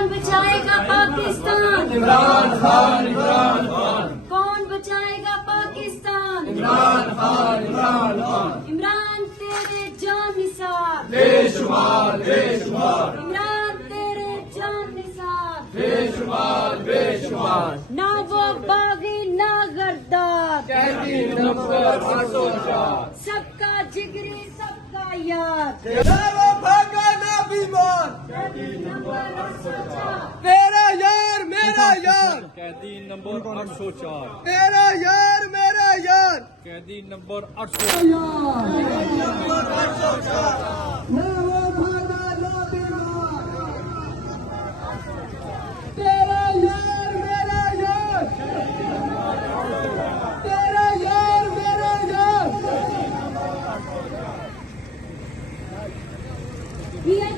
कौन बचाएगा पाकिस्तान? इमरान खान, इमरान खान। कौन बचाएगा पाकिस्तान? इमरान खान, इमरान खान। इमरान तेरे जान निसार, बेशुमार बेशुमार, इमरान तेरे जान निसार। बेशुमार बेशुमार। ना वो बागी ना गद्दार, कैदी नंबर 804। सबका जिगरी सबका यार। ना वो भागा ना बीमार, कैदी नंबर 804, तेरा यार मेरा यार। कैदी नंबर 804। तेरा यार मेरा यार। कैदी नंबर 804। नंबर 804। ना वो भागा ना बीमार, तेरा यार मेरा यार। तेरा यार मेरा यार। ये